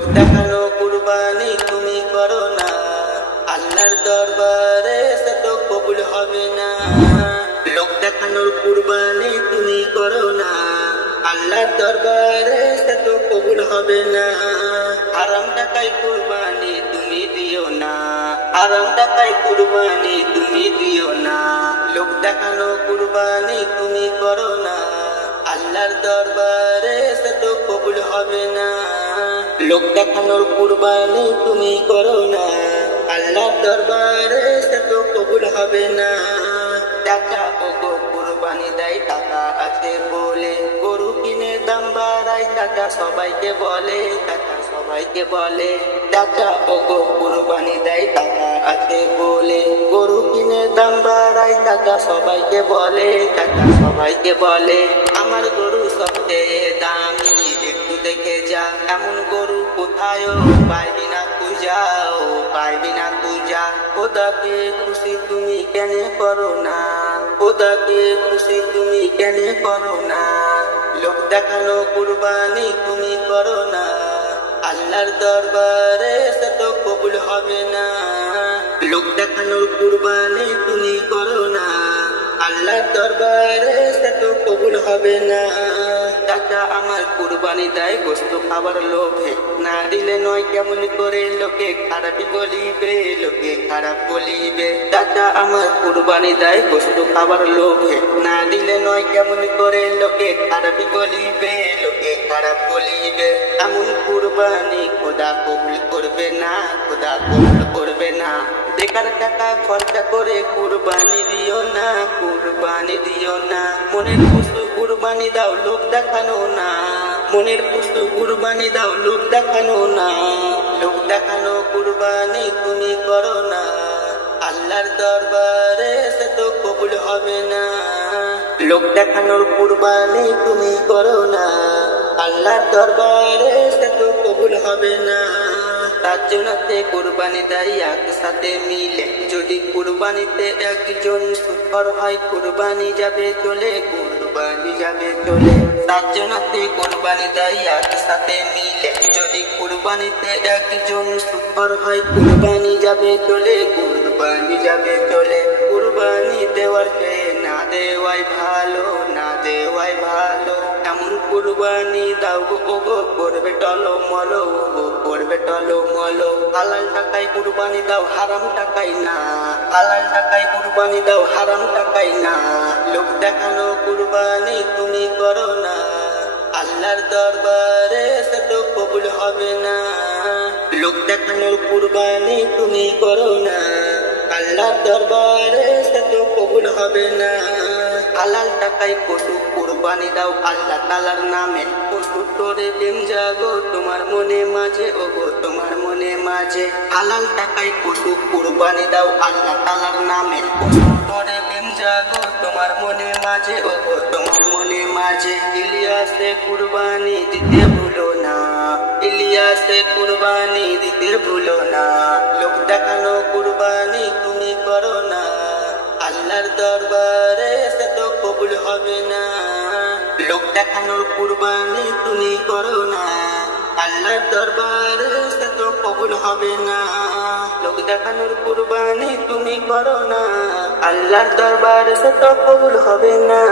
দেখানো কুরবানি তুমি করো না। আল্লাহর দরবারে সে তো কবুল হবে না। লোক দেখানোর কুরবানি তুমি করো না। আল্লাহর দরবারে সে তো কবুল হবে না। আরাম টাকায় কুরবানি তুমি দিও না। আরাম টাকায় কুরবানি তুমি দিও না। লোক দেখানো কুরবানি তুমি করো না। আল্লাহর দরবারে সে তো কবুল হবে না। লোক দেখানোর কুরবানি তুমি করো না। আল্লাহর দরবারে সে তো কবুল হবে না। টাকা ওগো কুরবানি দেয় টাকা আছে বলে। গরু কিনে দাম বাড়াই টাকা সবাইকে বলে, টাকা সবাইকে বলে। টাকা ওগো কুরবানি দেয় টাকা আছে বলে। গরু কিনে দাম বাড়াই টাকা সবাইকে বলে, টাকা সবাইকে বলে, আমার গরু সবচেয়ে দামি, একটু দেখে যা, এমন গরু কোথায়ও পাইবি না তুই যাও পাইবি না তুই যা খোদাকে খুশি তুমি কেন করো না? খোদাকে খুশি তুমি কেন করো না? লোক দেখানো কুরবানি তুমি করো না। আল্লাহর দরবারে সে তো কবুল হবে না। লোক দেখানোর কুরবানি তুমি করো না। আল্লাহর দরবারে সে তো কবুল হবে না। টাকা আমার কুরবানি দেয় গোস্ত খাবার লোভে। না দিলে নয় কেমন করে লোকে খারাপ বলিবে, লোকে খারাপ বলিবে। টাকা আমার কুরবানি দেয় গোস্ত খাবার লোভে। না দিলে নয় কেমন করে লোকে খারাপ বলিবে, লোকে খারাপ বলিবে। এমন কুরবানি খোদা কবুল করবে না, খোদা কবুল করবে বেকার টাকা খরচা করে কুরবানি দিও না, কুরবানি দিও না। মনের পুস্তু কুরবানি দাও, লোক দেখানো না। মনের পুস্তু কুরবানি দাও, লোক দেখানো না। লোক দেখানো কুরবানি তুমি করো না। আল্লাহর দরবারে সে তো কবুল হবে না। লোক দেখানোর কুরবানি তুমি করো না। আল্লাহর দরবারে সে তো কবুল হবে না। তার জন্যতে কুরবানি দেয় একসাথে মিলে। যদি কুরবানিতে একজন সুফর হয়, কুরবানি যাবে চলে, কুরবানি যাবে চলে। তার জন্যতে কুরবানি দেয় একসাথে মিলে। যদি কুরবানিতে একজন সুফর হয়, কুরবানি যাবে চলে, কুরবানি যাবে চলে। কুরবানি দেওয়ার চেয়ে না দেওয়াই ভালো, না দেওয়াই ভালো। কুরবানি দাও গো গো করবে টলো মলো গো করবে টলো মলো। হালাল টাকায় কুরবানি দাও, হারাম টাকাই না। হালাল টাকায় কুরবানি দাও, হারাম টাকাই না। লোক দেখানো কুরবানি তুমি করো না। আল্লাহর দরবারে সে তো কবুল হবে না। লোক দেখানোর কুরবানি তুমি করো না। আল্লাহর দরবারে সে তো কবুল হবে না। হালাল টাকায় পশু কুরবানি দাও, আল্লাহ তালার নামে। পশু তোরে প্রেম জাগো, তোমার মনে মাঝে, ওগো তোমার মনে মাঝে। হালাল টাকায় পশু কুরবানি দাও, আল্লাহ তালার নামে। পশু তোরে প্রেম জাগো, তোমার মনে মাঝে, ওগো তোমার মনে মাঝে। ইলিয়াসে কুরবানি দিতে ভুলো না, ইলিয়াসে কুরবানি দিতে ভুলো না। লোক দেখানো কুরবানি তুমি করো না, আল্লাহর দরবারে কবুল হবে না। লোক দেখানোর কুরবানি তুমি করো না। আল্লাহর দরবারে সে তো কবুল হবে না। লোক দেখানোর কুরবানি তুমি করো না। আল্লাহর দরবারে সে তো কবুল হবে না।